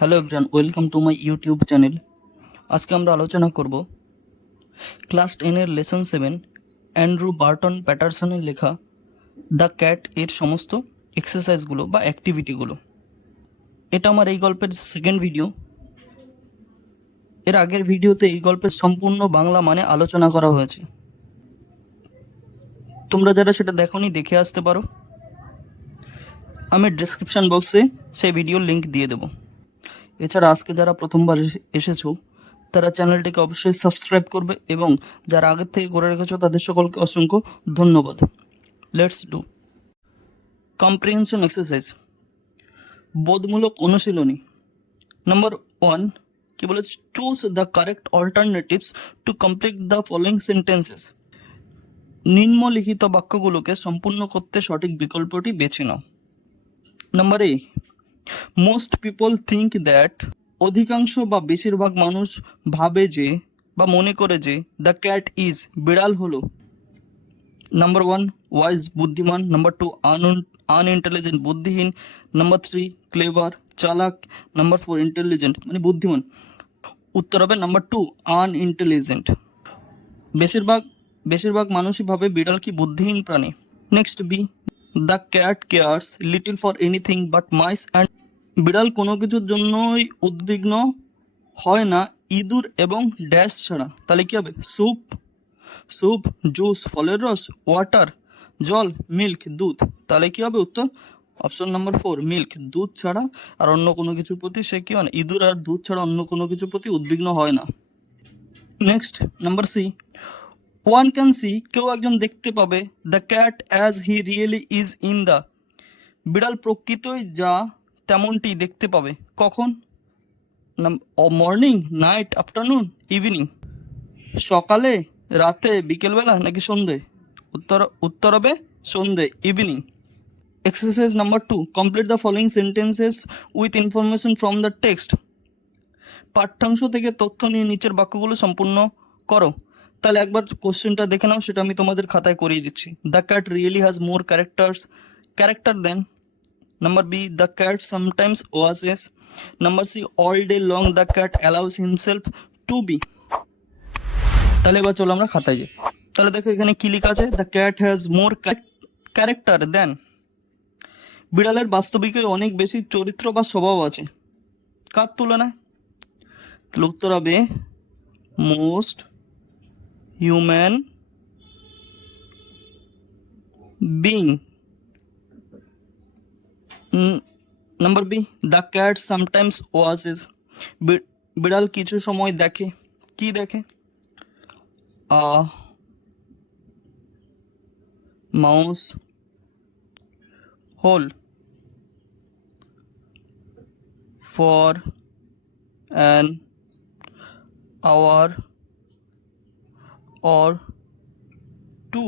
Hello everyone, welcome to my YouTube channel. আজকে আমরা আলোচনা করব ক্লাস 10-এর লেসন 7 অ্যান্ড্রু বার্টন প্যাটারসনের লেখা দ্য ক্যাট এর সমস্ত এক্সারসাইজগুলো বা অ্যাক্টিভিটিগুলো। এটা আমার এই গল্পের সেকেন্ড ভিডিও। এর আগের ভিডিওতে এই গল্পের সম্পূর্ণ বাংলা মানে আলোচনা করা হয়েছে। তোমরা যারা সেটা দেখোনি দেখে আসতে পারো। আমি ডিসক্রিপশান বক্সে সেই ভিডিওর লিঙ্ক দিয়ে দেবো। এছাড়া আজকে যারা প্রথমবার এসেছো তারা চ্যানেলটিকে অবশ্যই সাবস্ক্রাইব করবে এবং যারা আগের থেকে করে রেখেছো তাদের সকলকে অসংখ্য ধন্যবাদ। লেটস ডু কম্প্রিহেনশন এক্সারসাইজ, বোধমূলক অনুশীলনী। নাম্বার 1 কি বলেছে, choose the correct alternatives to complete the following sentences. নিম্নলিখিত বাক্যগুলোকে সম্পূর্ণ করতে সঠিক বিকল্পটি বেছে নাও। Number A, most people think that, অধিকাংশ বা বেশিরভাগ মানুষ ভাবে যে বা মনে করে যে দ্য ক্যাট ইজ, বিড়াল হলো। নাম্বার 1 ওয়াইজ, বুদ্ধিমান। নাম্বার 2 আনইন্টেলিজেন্ট, বুদ্ধিহীন। নাম্বার 3 ক্লেভার, চালাক। নাম্বার 4 ইন্টেলিজেন্ট মানে বুদ্ধিমান। উত্তর হবে নাম্বার 2 আনইন্টেলিজেন্ট। বেশিরভাগ মানুষই ভাবে বিড়াল কি বুদ্ধিহীন প্রাণী। Next B, the cat cares little for anything but mice and, বিড়াল কোনো কিছুর জন্যই উদ্বিগ্ন হয় না ইঁদুর এবং ড্যাশ ছাড়া। তাহলে কী হবে, স্যুপ, জুস, ফলের রস, ওয়াটার, জল, মিল্ক, দুধ। তাহলে কী হবে উত্তর অপশন নাম্বার 4 মিল্ক, দুধ ছাড়া আর অন্য কোনো কিছুর প্রতি সে কী হয় না, ইঁদুর আর দুধ ছাড়া অন্য কোনো কিছুর প্রতি উদ্বিগ্ন হয় না। Next number C, one can see, কেউ একজন দেখতে পাবে the cat as he really is in the, বিড়াল প্রকৃতই যা তেমনটি দেখতে পাবে। কখন? Morning, night, afternoon, evening. সকালে, রাতে, বিকেলবেলা নাকি সন্ধে? উত্তর হবে সন্ধে, evening. Exercise number 2, complete the following sentences with information from the text. পাঠ্যাংশ থেকে তথ্য নিয়ে নিচের বাক্যগুলো সম্পূর্ণ করো। তাহলে একবার কোশ্চেনটা দেখে নাও, সেটা আমি তোমাদের খাতায় করিয়ে দিচ্ছি। The cat really has more character than. Number B, the cat sometimes oases. Number C, all day long the cat allows himself to be. তাহলে এবার চলো আমরা খাতায় যাই। তাহলে দেখো এখানে কি লেখা আছে, the cat has more character than. বিড়ালের বাস্তবিকে অনেক বেশি চরিত্র বা স্বভাব আছে। কার তুলনায়? তাহলে উত্তর হবে most human being. Number B, the cat sometimes watches. বিড়াল কিছু সময় দেখে। কি দেখে? A mouse hole for an hour or two.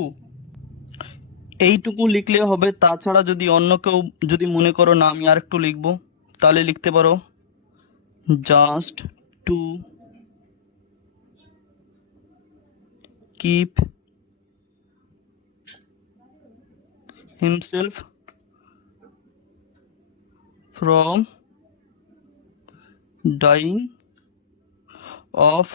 এইটুকু লিখলে হবে। তাছাড়া যদি অন্য কেউ যদি মনে করো না আমি আর একটু লিখবো, তাহলে লিখতে পারো just to keep himself from dying of,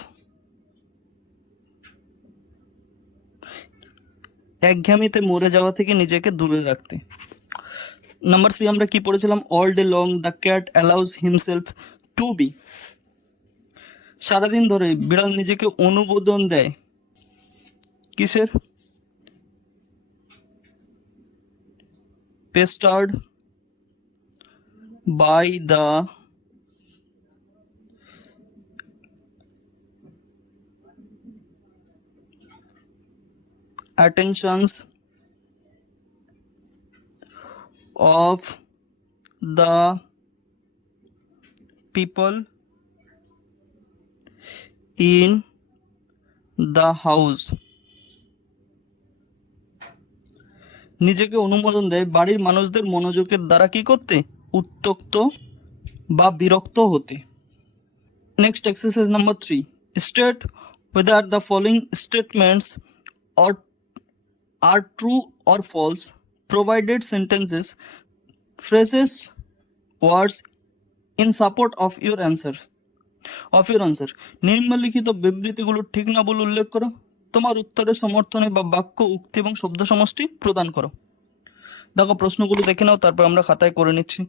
একঘেয়েমিতে মরে যাওয়া থেকে নিজেকে দূরে রাখতে। নাম্বার সি আমরা কি পড়েছিলাম, all day long the cat allows himself to be. সারাদিন ধরে বিড়াল নিজেকে অনুমোদন দেয়। কিসের? Pestered by the attentions of the people in the house, নিজেকে অনুমোদন দেয় বাড়ির মানুষদের মনোযোগের দ্বারা কি করতে, উত্ত্যক্ত বা বিরক্ত হতে। Next exercise number 3, state whether the following statements are true or false. Provided sentences, phrases, words in support of your answer নিম্নলিখিত বিবৃতিগুলো ঠিক না বলে উল্লেখ করো। তোমার উত্তরের সমর্থনে বা বাক্য, উক্তি এবং শব্দ সমষ্টি প্রদান করো। দেখো প্রশ্নগুলো দেখে নাও, তারপর আমরা খাতায় করে নিচ্ছি।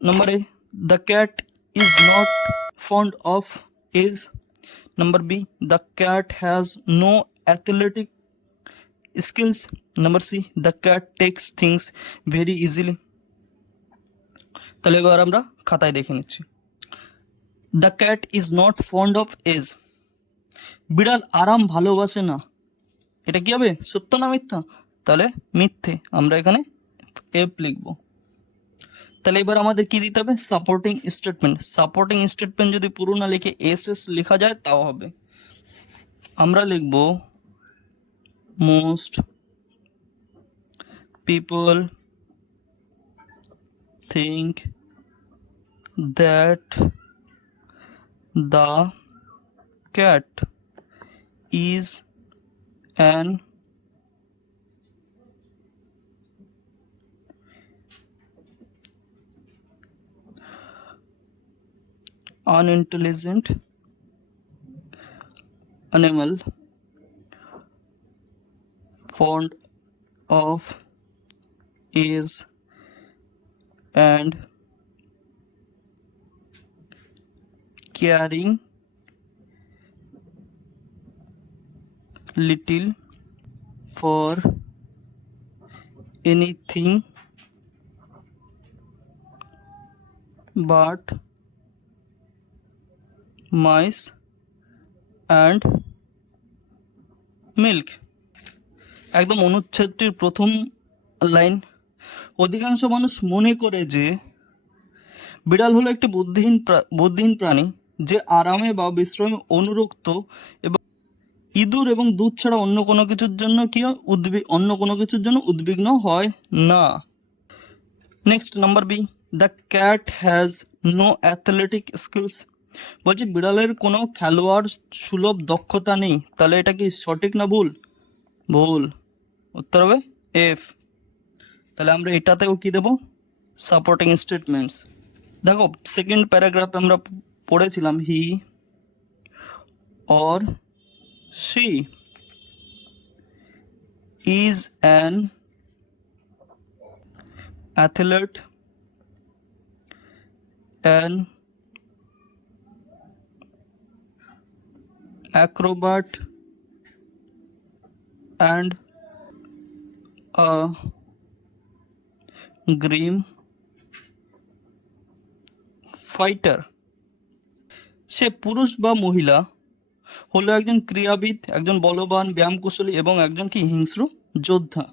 Number A, the cat is not fond of ease. Number B, the cat has no athletic skills. Number C, the cat takes things very easily. তাহলে এবার আমরা খাতায় দেখে নিচ্ছি। The cat is not fond of ease, বিড়াল আরাম ভালোবাসে না। এটা কি হবে, সত্য না মিথ্যা? তাহলে মিথ্যে, আমরা এখানে এফ লিখব। তাহলে এবার আমাদের কি দিতে হবে, সাপোর্টিং স্টেটমেন্ট। সাপোর্টিং স্টেটমেন্ট যদি পুরো না লিখে এস লেখা যায় তাও হবে। আমরা লিখব most people think that the cat is an unintelligent animal fond of is and caring little for anything but mice and milk। একদম অনুচ্ছেদটির প্রথম লাইন, অধিকাংশ মানুষ মনে করে যে বিড়াল হলো একটি বুদ্ধিহীন প্রাণী যে আরামে বা বিশ্রামে অনুরক্ত এবং ইঁদুর এবং দুধ ছাড়া অন্য কোনো কিছুর জন্য উদ্বিগ্ন হয় না। Next number B, the cat has no athletic skills. বলছি বিড়ালের কোনো খেলোয়াড় সুলভ দক্ষতা নেই। তাহলে এটা কি সঠিক না ভুল? ভুল, উত্তর হবে এফ। তাহলে আমরা এটাতেও কি দেবো, সাপোর্টিং স্টেটমেন্টস। দেখো সেকেন্ড প্যারাগ্রাফে আমরা পড়েছিলাম he or she is an athlete, an acrobat, and a grim fighter। সে পুরুষ বা মহিলা হলো একজন ক্রীড়াবিদ, একজন বলবান ব্যায়ামকুশলী এবং একজন কি হিংস্র যোদ্ধা।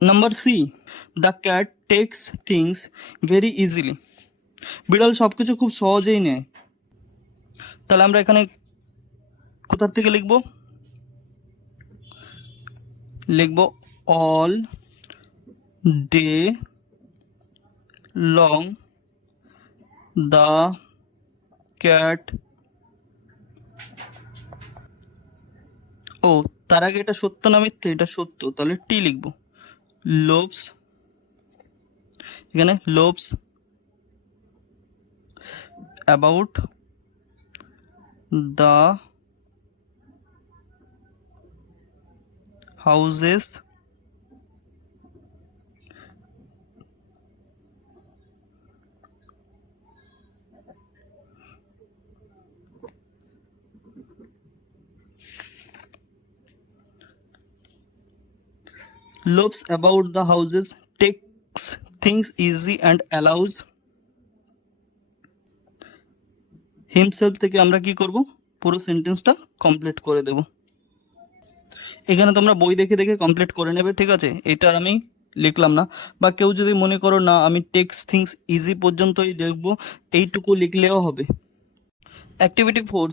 Number C, the cat takes things very easily. বিড়াল সব কিছু খুব সহজেই নেয়। তাহলে আমরা এখানে কোথার থেকে লিখব all day long the cat, ও তার আগে এটা সত্য না মিথ্যে? এটা সত্য, তাহলে টি লিখব। লোভস, এখানে loaves about the houses loves about the houses, takes things easy and allows himself থেকে আমরা কি করব, পুরো সেন্টেন্সটা কমপ্লিট করে দেব। এখানে তোমরা বই দেখে দেখে কমপ্লিট করে নেবে, ঠিক আছে? এটা আমি লিখলাম না, বা কেউ যদি মনে করো না আমি টেক্স থিংস ইজি পর্যন্তই লিখবো, এইটুকু লিখলেও হবে। Activity 4,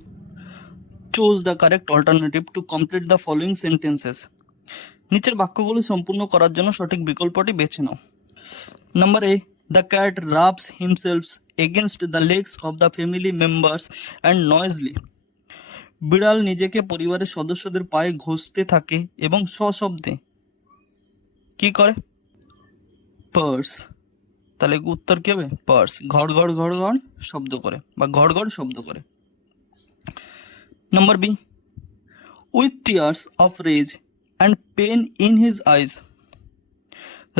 choose the correct alternative to complete the following sentences. নিচের বাক্যগুলো সম্পূর্ণ করার জন্য সঠিক বিকল্পটি বেছে নাও। Number A, the cat rubs himself against the legs of the family members and noisily. বিড়াল নিজেকে পরিবারের সদস্যদের পায়ে ঘষতে থাকে এবং সশব্দে কি করে, পার্স। তাহলে উত্তর কি হবে? পার্স। ঘড় ঘড় ঘড় ঘড় শব্দ করে বা ঘড় ঘড় শব্দ করে। Number B, with tears of rage and pain in his eyes,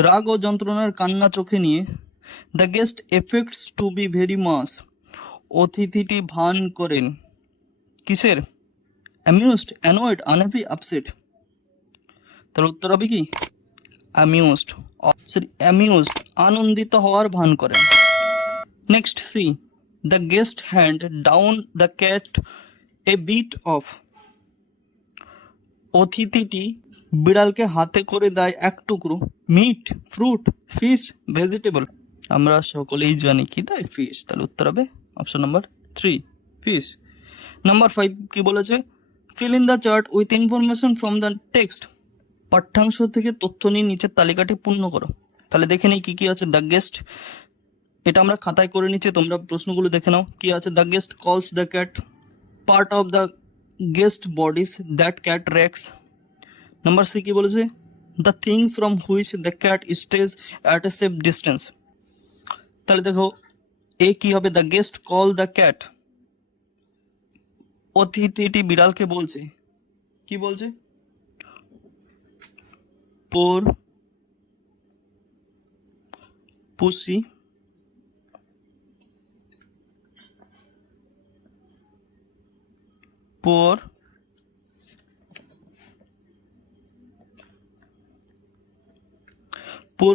রাগ ও যন্ত্রণার কান্না চোখে নিয়ে, the guest affects to be very much, অতিথিটি ভান করেন কিসের? Amused, annoyed, unhappy, upset. তাহলে উত্তর হবে কি? অ্যামিউজড, সরি অ্যামিউজড, আনন্দিত হওয়ার ভান করেন। Next C, the guest hand down the cat a bit of, অতিথিটি বিড়ালকে হাতে করে দেয় এক টুকরো মিট, ফ্রুট, ফিশ, ভেজিটেবল। আমরা সকলেই জানি কি দেয়? ফিশ। তাহলে উত্তর হবে অপশন নাম্বার 3, ফিশ। নাম্বার 5 কি বলেছে? Fill in the chart with information from the text, পাঠ্যাংশ থেকে তথ্য নিয়ে নিচের তালিকাটি পূর্ণ করো। তাহলে দেখে নিই কি কি আছে। দ্য গেস্ট, এটা আমরা খাতায় করে নিচ্ছি, তোমরা প্রশ্নগুলো দেখে নাও কি আছে। The guest calls the cat, part of the guest bodies that cat wrecks. Number C কি বলেছে? The thing from which the cat stays at a safe distance. তাহলে দেখো এ কি হবে? The guest call the cat, অতিথিটি বিড়ালকে বলছে, কি বলছে? পোর পুসি পোর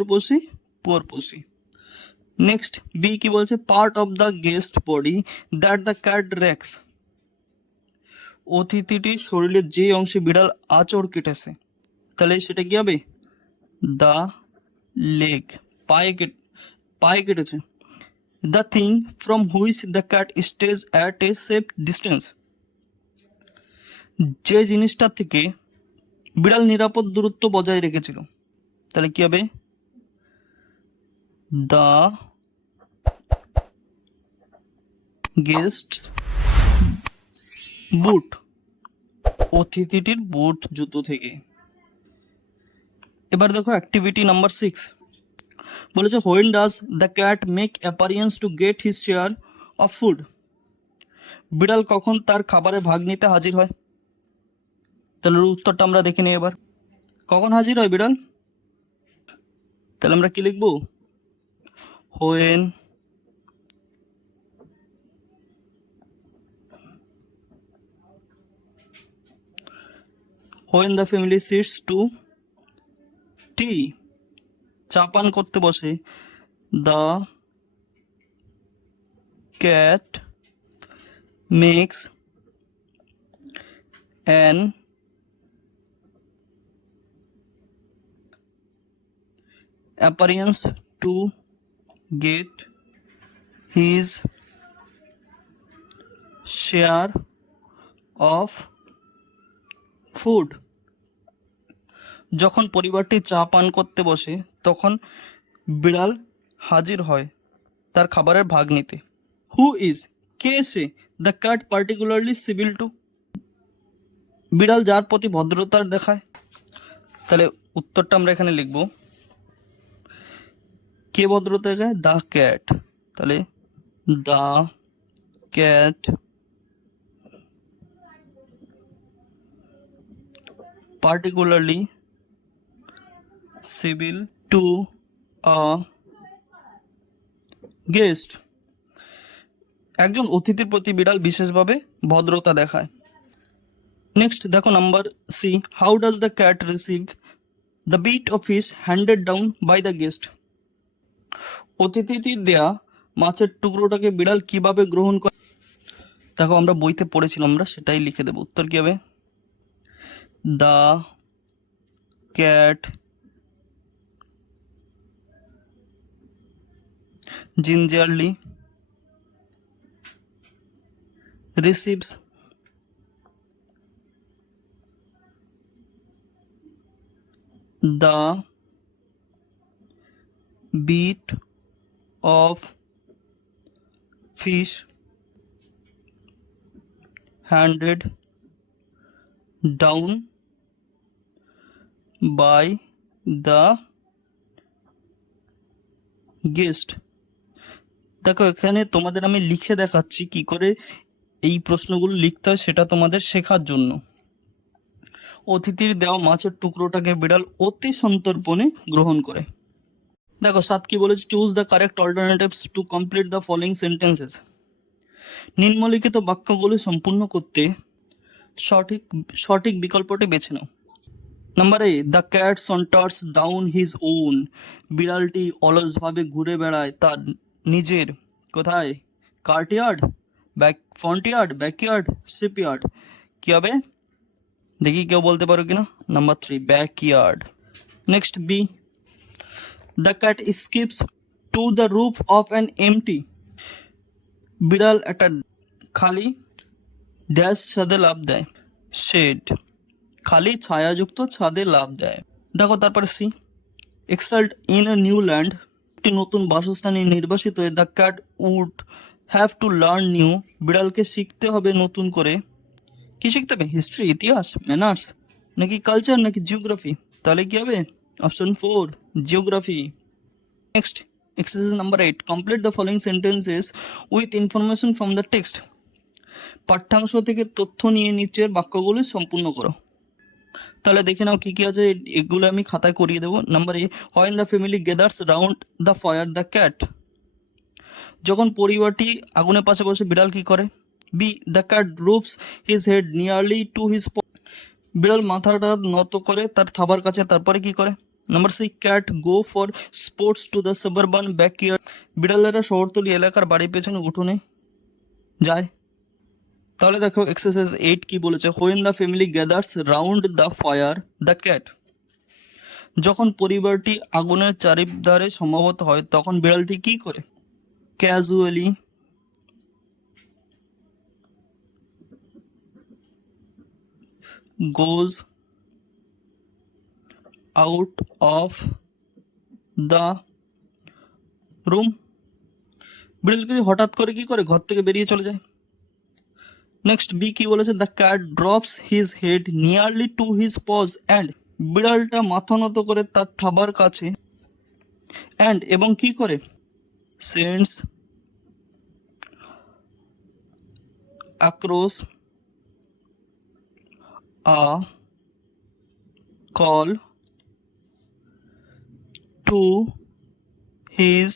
পুসি, পোর পুসি। নেক্সট বি কি বলছে? Part of the guest body that the cat wrecks, অতিথিটির শরীরের যে অংশে বিড়াল আঁচড় কেটেছে। তাহলে সেটা কি হবে? দ্য লেগ, পায়ে কেটেছে। The thing from which the cat stays at a safe distance, যে জিনিসটা থেকে বিড়াল নিরাপদ দূরত্ব বজায় রেখেছিল। তাহলে কি হবে? দ্য গেস্ট বুট, অতিথিটির বুট জুতো থেকে। এবার দেখো অ্যাক্টিভিটি নাম্বার 6 বলেছে when does the cat make appearance to get his share of food, বিড়াল কখন তার খাবারে ভাগ নিতে হাজির হয়? তাহলে উত্তরটা আমরা দেখে নিই এবার। কখন হাজির হয় বিড়াল? তাহলে আমরা কি লিখবো? When the family sits to tea, চা পান করতে বসে, the cat makes an appearance to get his share of food, যখন পরিবারটি চা পান করতে বসে তখন বিড়াল হাজির হয় তার খাবারের ভাগ নিতে। Who is, K say? The cat particularly civil to, বিড়াল যার প্রতি ভদ্রতার দেখায়। তাহলে উত্তরটা আমরা এখানে লিখব, কে ভদ্রতা দেখায়? The cat. তাহলে the cat particularly civil to a guest, একজন অতিথির প্রতি বিড়াল বিশেষভাবে ভদ্রতা দেখায়। নেক্সট দেখো number C, how does the cat receive the bit of fish handed down by the guest, অতিথিটির দেয়া মাছের টুকরোটাকে বিড়াল কিভাবে গ্রহণ করে? দেখো আমরা বইতে পড়েছিলাম, আমরা সেটাই লিখে দেবো। উত্তর কি হবে? The cat gingerly receives the bit of fish handed down by the guest. দেখো এখানে তোমাদের আমি লিখে দেখাচ্ছি কি করে এই প্রশ্নগুলো লিখতে হয়, সেটা তোমাদের শেখার জন্য। অতিথির দেওয়া মাছের টুকরোটাকে বিড়াল অতি সন্তর্পণে গ্রহণ করে। দেখো 7 কি বলেছে, choose the correct alternatives to complete the following sentences. নিম্নলিখিত বাক্যগুলি সম্পূর্ণ করতে সঠিক সঠিক বিকল্পটি বেছে নাও। Number A, the cat saunters down his own. বিড়ালটি অলসভাবে ঘুরে বেড়ায় তার নিজের কোথায়, কার্টইয়ার্ড, ফ্রন্টইয়ার্ড, ব্যাকইয়ার্ড, শিপইয়ার্ড। কি হবে দেখি কেউ বলতে পারো কিনা। Number 3 backyard. Next B, the cat skips to the roof of an empty. বিড়াল একটা খালি ড্যাশ ছাদে লাফ দেয়, শেড, খালি ছায়াযুক্ত ছাদে লাফ দেয়। দেখো তারপরে C, exalt in a new land. একটি নতুন বাসস্থানে নির্বাসিত হয়ে the cat would have to learn new. বিড়ালকে শিখতে হবে নতুন করে। কি শিখতে হবে? হিস্ট্রি, ইতিহাস, ম্যানার্স, নাকি কালচার, নাকি জিওগ্রাফি? তাহলে কি হবে? Option 4 geography. Next, exercise number 8, complete the following sentences with information from the text. পাঠ্যাংশ থেকে তথ্য নিয়ে নিচের বাক্যগুলি সম্পূর্ণ করো। তাহলে দেখে নাও কি কি আছে, এগুলো আমি খাতায় করিয়ে দেবো। Number A, when the family gathers round the fire the cat. যখন পরিবারটি আগুনের পাশে বসে বিড়াল কি করে? B, the cat droops his head nearly to his. বিড়াল মাথাটা নত করে তার থাবার কাছে, তারপরে কি করে? Number C, cat go for sports to the suburban backyard. বিড়ালেরা শহরতলি এলাকার বাড়ির পেছনে উঠোনে যায়। তাহলে দেখো এক্সারসাইজ 8 কি বলেছে, when the family gathers round the fire the cat. যখন পরিবারটি আগুনের চারিধারে সমবেত হয় তখন বিড়ালটি কি করে? Casually goes out of the room. বিড়ালটি হঠাৎ করে কি করে? ঘর থেকে বেরিয়ে চলে যায়। নেক্সট বি কি বলেছে, the cat drops his head nearly to his pause and. বিড়ালটা মাথা নত করে তার থাবার কাছে, অ্যান্ড এবং কি করে? Sends across a call to his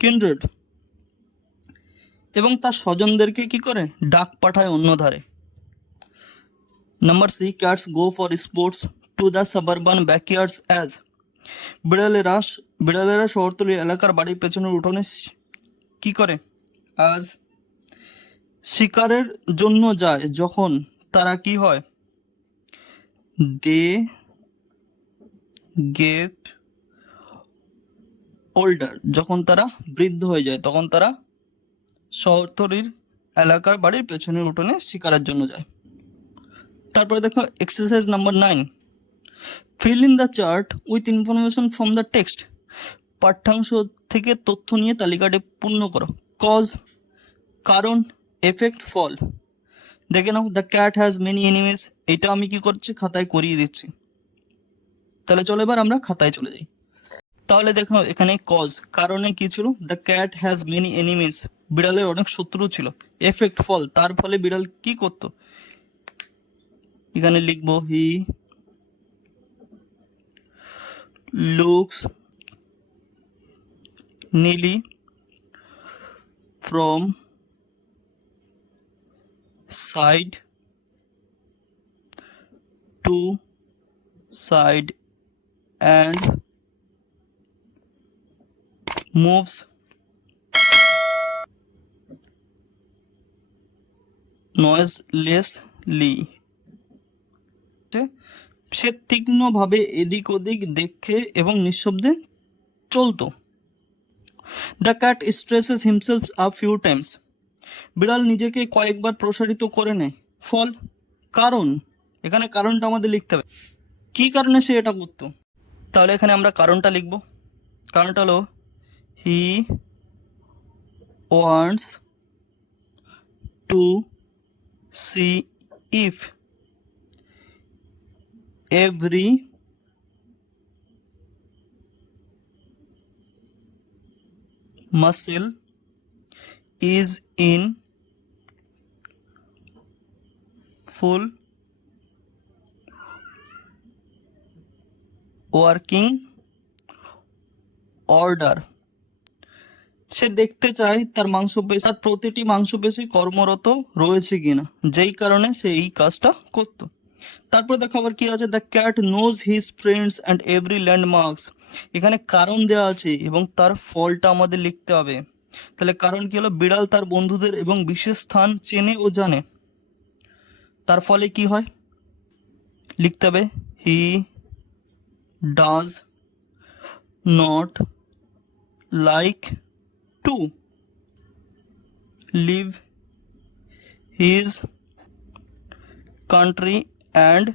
kindred. এবং তার স্বজনদেরকে কি করে? ডাক পাঠায় অন্য ধারে। Number C, cats go for sports to the suburban backyards as. বিড়ালেরা শহরতলি এলাকার বাড়ির পেছনের উঠোনে কি করে? আজ শিকারের জন্য যায় যখন তারা কি হয়? They get older. যখন তারা বৃদ্ধ হয়ে যায় তখন তারা শহরতলির এলাকার বাড়ির পেছনের উঠোনে শিকারের জন্য যায়। তারপরে দেখো exercise number 9, fill in the chart with information from the text. পাঠ্যাংশ থেকে তথ্য নিয়ে তালিকাটি পূর্ণ করো। কজ কারণ, এফেক্ট ফল। দেখে নাও, the cat has many enemies. এটা আমি কি করছি? খাতায় করিয়ে দিচ্ছি। তাহলে চলো এবার আমরা খাতায় চলে যাই। তাহলে দেখো এখানে কজ, কারণে কি ছিল? The cat has many enemies, বিড়ালের অনেক শত্রু ছিল। এফেক্ট ফল, তার ফলে বিড়াল কি করত? এখানে লিখবো he looks keenly from side to side and moves noiselessly. সে তীক্ষ্ণভাবে এদিক ওদিক দেখে এবং নিঃশব্দে চলতো। দ্য ক্যাট স্ট্রেসেস হিমসেলফ আ ফিউ টাইমস। বিড়াল নিজেকে কয়েকবার প্রসারিত করে নেয়। ফল, কারণ, এখানে কারণটা আমাদের লিখতে হবে, কী কারণে সে এটা করতো। তাহলে এখানে আমরা কারণটা লিখব। কারণটা হলো he wants to see if every muscle is in full working order. সে দেখতে চায় তার মাংসপেশি, তার প্রতিটি মাংসপেশি কর্মরত রয়েছে কিনা, যেই কারণে সে এই কাজটা করত। তারপরে দেখো আবার কি আছে, the cat knows his friends and every landmarks. এখানে কারণ দেওয়া আছে এবং তার ফলটা আমাদের লিখতে হবে। তাহলে কারণ কি হলো, বিড়াল তার বন্ধুদের এবং বিশেষ স্থান চেনে ও জানে। তার ফলে কি হয়, লিখতে হবে he does not like to leave his country and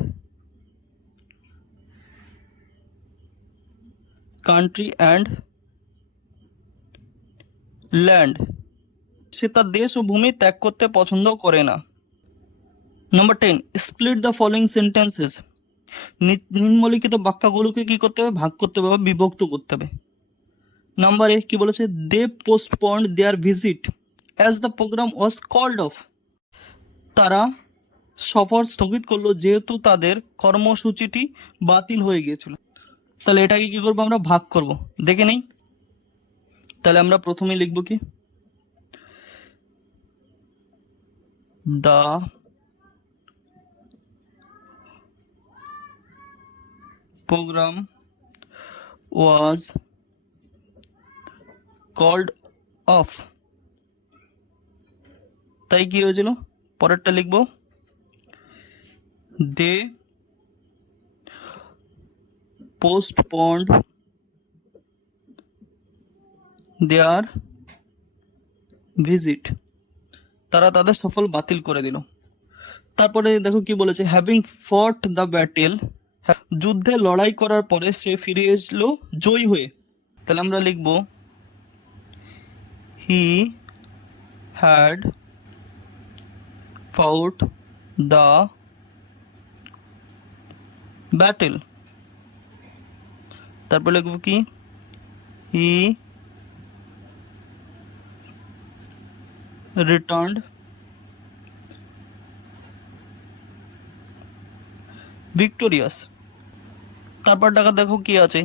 land. সে তার দেশ ও ভূমি ত্যাগ করতে পছন্দ করে না। Number 10, split the following sentences. নিম্নলিখিত বাক্যগুলোকে কি করতে হবে, ভাগ করতে হবে বা বিভক্ত করতে হবে। নাম্বার 8 কি বলেছে, they postponed their visit as the programme was called off. তারা সফর স্থগিত করলো যেহেতু তাদের কর্মসূচিটি বাতিল হয়ে গিয়েছিল। তাহলে এটাকে কি করবো, আমরা ভাগ করব, দেখে নেই। তাহলে আমরা প্রথমেই লিখব কি, the programme was called off. তাই কি হয়েছিল, পরেরটা লিখব, they postponed their visit। তারা তাদের সফর বাতিল করে দিল। তারপরে দেখো কি বলেছে, হ্যাভিং ফট দ্য ব্যাটেল, যুদ্ধে লড়াই করার পরে সে ফিরে এসলো জয়ী হয়ে। তাহলে আমরা লিখব he had fought the battle. তারপর লিখব কি, হি রিটার্নড ভিক্টোরিয়াস। তারপর টাকা দেখো কি আছে,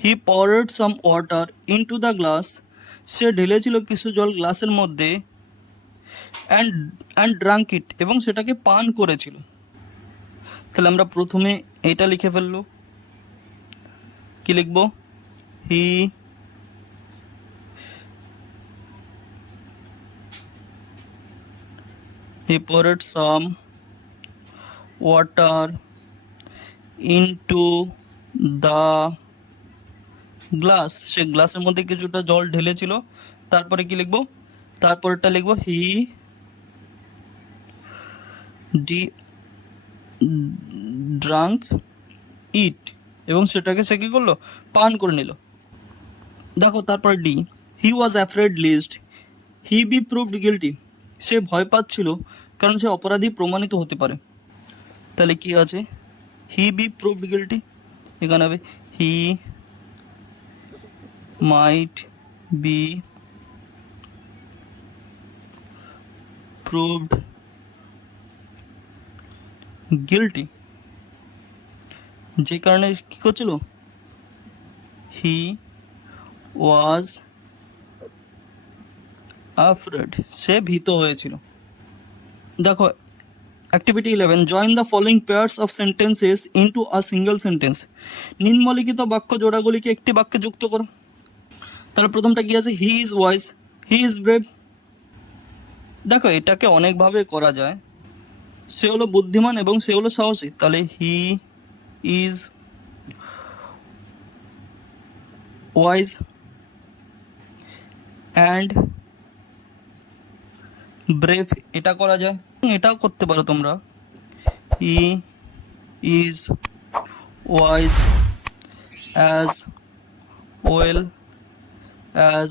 he poured some water into the glass, সে ঢেলেছিল কিছু জল গ্লাসের মধ্যে, অ্যান্ড ড্রাঙ্ক ইট, এবং সেটাকে পান করেছিল। তাহলে আমরা প্রথমে এইটা লিখে ফেললো, কি লিখব, হি poured some water into the glass, সে গ্লাসের মধ্যে কিছুটা জল ঢেলেছিল। তারপরে কি লিখব, তারপরটা লিখব হি ড্রাঙ্ক ইট, এবং সেটাকে সে কি করলো, পান করে নিল। দেখো তারপর D, he was afraid lest he be proved guilty, সে ভয় পাচ্ছিল কারণ সে অপরাধী প্রমাণিত হতে পারে। তাহলে কি আছে, হি বি প্রুভড গিল্টি, এখানে হবে হি মাইট বি প্রুভড গিল্টি, যে কারণে কি করছিল, হি ওয়াজ আফ্রেড, সে ভীত হয়েছিল। দেখো activity 11, join the following pairs of sentences into a single sentence. নিম্নলিখিত বাক্য জোড়াগুলিকে একটি বাক্যে যুক্ত করো। তাহলে প্রথমটা কি আছে, হি is wise, he is brave. দেখো এটাকে অনেকভাবে করা যায়, সে হলো বুদ্ধিমান এবং সে হলো সাহসী। তাহলে he is wise and brave, এটা করা যায়। এটাও করতে পারো তোমরা, he is wise as well as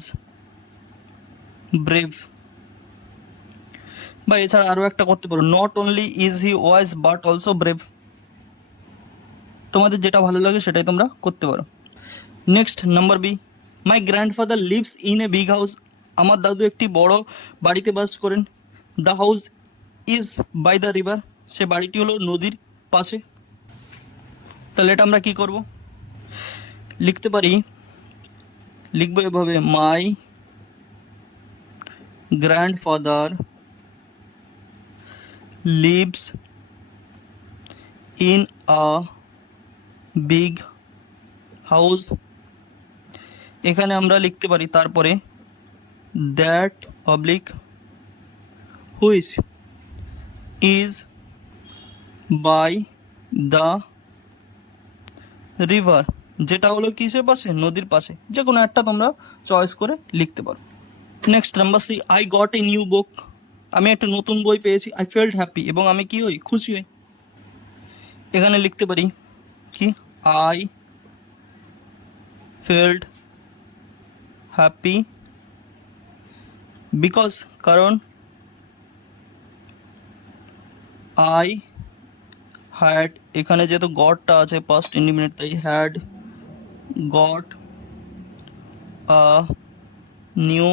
brave. বা এছাড়া আরও একটা করতে পারো, not only is he wise but also brave. তোমাদের যেটা ভালো লাগে সেটাই তোমরা করতে পারো। Next number B, my grandfather lives in a big house. আমার দাদু একটি বড় বাড়িতে বাস করেন। The house is by the river. সে বাড়িটি হলো নদীর পাশে। তাহলে এটা আমরা কি করব, লিখতে পারি, লিখবো এভাবে, my grandfather lives in a big house. এখানে আমরা লিখতে পারি তারপরে that public which is by the river, যেটা হলো কিসের পাশে, নদীর পাশে। যে কোনো একটা তোমরা চয়েস করে লিখতে পারো। Next number C, I got a new book. আমি একটা নতুন বই পেয়েছি। আই ফেল্ট হ্যাপি, এবং আমি কি হই, খুশি হই। এখানে লিখতে পারি কি, আই ফেল্ট হ্যাপি বিকজ, কারণ আই হ্যাড, এখানে যেহেতু গডটা আছে পাস্ট ইন্ডিফিনিট, তাই had got a new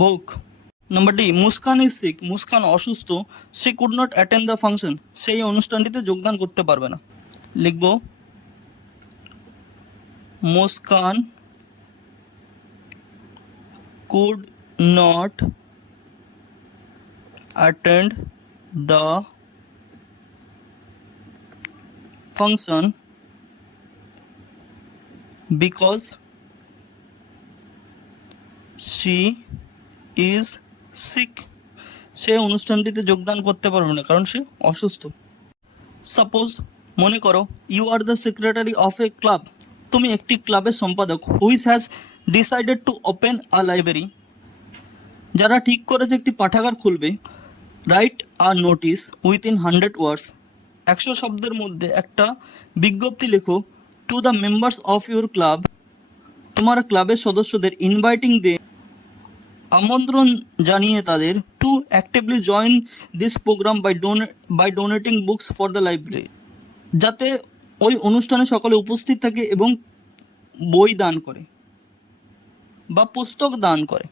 book. Number D, Muskan is sick. Muskan অসুস্থ। সে could not attend the function. সেই অনুষ্ঠানটিতে যোগদান করতে পারবে না। লিখব Muskan could not attend the function because she is sick. সে অনুষ্ঠানটিতে যোগদান করতে পারবে না কারণ সে অসুস্থ। সাপোজ, মনে করো, you are the secretary of a club. তুমি একটি ক্লাবের সম্পাদক। Which has decided to open a library. যারা ঠিক করেছে একটি পাঠাগার খুলবে। Write a notice within 100 words. 100 শব্দের মধ্যে একটা বিজ্ঞপ্তি লেখো। To the members of your club. তোমার ক্লাবের সদস্যদের, ইনভাইটিং দে, আমন্ত্রণ জানিয়ে তাদের, to actively join this programme by donating books for the library. যাতে ওই অনুষ্ঠানে সকলে উপস্থিত থাকে এবং বই দান করে বা পুস্তক দান করে।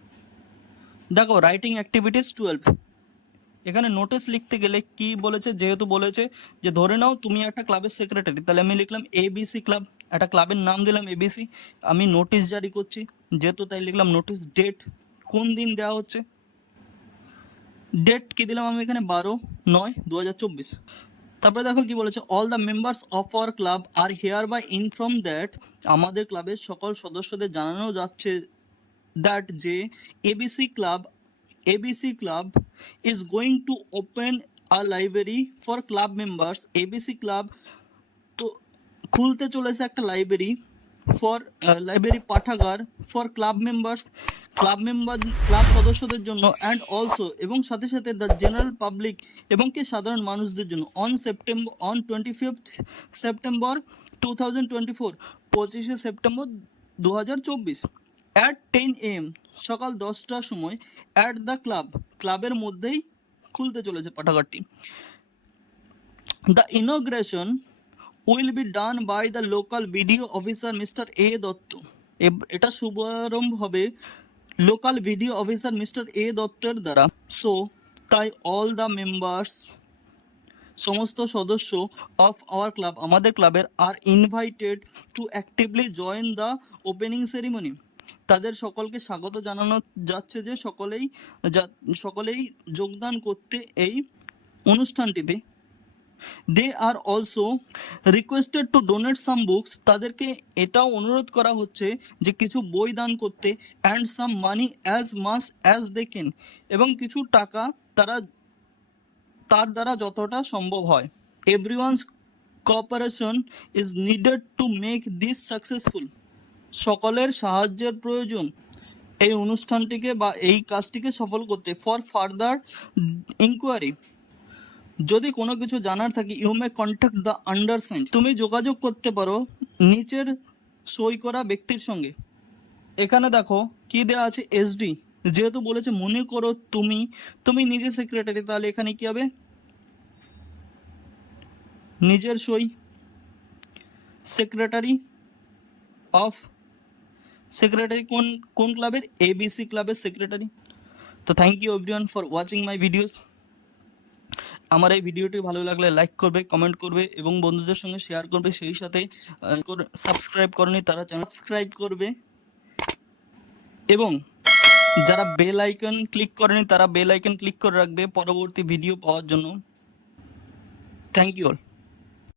দেখো, রাইটিং অ্যাক্টিভিটিস 12। এখানে নোটিস লিখতে গেলে কি বলেছে, যেহেতু বলেছে যে ধরে নাও তুমি একটা ক্লাবের সেক্রেটারি, তাহলে আমি লিখলাম এবিসি ক্লাব, একটা ক্লাবের নাম দিলাম এবিসি। আমি নোটিশ জারি করছি, যেহেতু তাই লিখলাম নোটিশ। ডেট, কোন দিন দেওয়া হচ্ছে, ডেট কি দিলাম আমি এখানে, 12/9/2024। তারপরে দেখো কি বলেছে, all the members of our club are hereby inform that. আমাদের ক্লাবের সকল সদস্যদের জানানো যাচ্ছে দ্যাট যে ABC club is going to open a library for club members. ABC club তো খুলতে চলেছে একটা লাইব্রেরি পাঠাগার ফর ক্লাব মেম্বার্স, ক্লাব সদস্যদের জন্য, অ্যান্ড অলসো, এবং সাথে সাথে দ্য জেনারেল পাবলিক, এবং কি সাধারণ মানুষদের জন্য। অন 25 সেপ্টেম্বর 2024, 25শে সেপ্টেম্বর 2024, অ্যাট 10 AM, সকাল 10টার সময়, অ্যাট দ্য ক্লাবের মধ্যেই খুলতে চলেছে পাঠাগারটি। The inauguration will be done by the local BDO officer mister A Datta. এটা শুভারম্ভ হবে local BDO officer mister A দত্তের দ্বারা। সো তাই অল দ্য মেম্বার্স, সমস্ত সদস্য, অফ আওয়ার ক্লাব, আমাদের ক্লাবের, are invited to actively join the opening ceremony. তাদের সকলকে স্বাগত জানানো যাচ্ছে যে সকলেই যোগদান করতে এই অনুষ্ঠানটিতে। They are also requested to donate some books. তাদেরকে এটাও অনুরোধ করা হচ্ছে যে কিছু বই দান করতে, and some money as much as they can, এবং কিছু টাকা তার দ্বারা যতটা সম্ভব হয়। Everyone's cooperation is needed to make this successful. সকলের সাহায্যের প্রয়োজন এই অনুষ্ঠানটিকে বা এই কাজটিকে সফল করতে। ফর ফার্দার ইনকোয়ারি, যদি কোনো কিছু জানার থাকে, you may contact the undersigned. তুমি যোগাযোগ করতে পারো নিচের সই করা ব্যক্তির সঙ্গে। এখানে দেখো কি দেওয়া আছে, এসডি। যেহেতু বলেছে মনে করো তুমি নিজে সেক্রেটারি, তাহলে এখানে কি হবে, নিজের সই, সেক্রেটারি অফ, সেক্রেটারি কোন কোন ক্লাবের? ABC ক্লাবের সেক্রেটারি। তো thank you everyone for watching my videos. আমার এই ভিডিওটি ভালো লাগলে লাইক করবে, কমেন্ট করবে এবং বন্ধুদের সঙ্গে শেয়ার করবে। সেই সাথে সাবস্ক্রাইব করেনি তারা চ্যানেল সাবস্ক্রাইব করবে এবং যারা বেল আইকন ক্লিক করেনি তারা বেল আইকন ক্লিক করে রাখবে পরবর্তী ভিডিও পাওয়ার জন্য। Thank you all.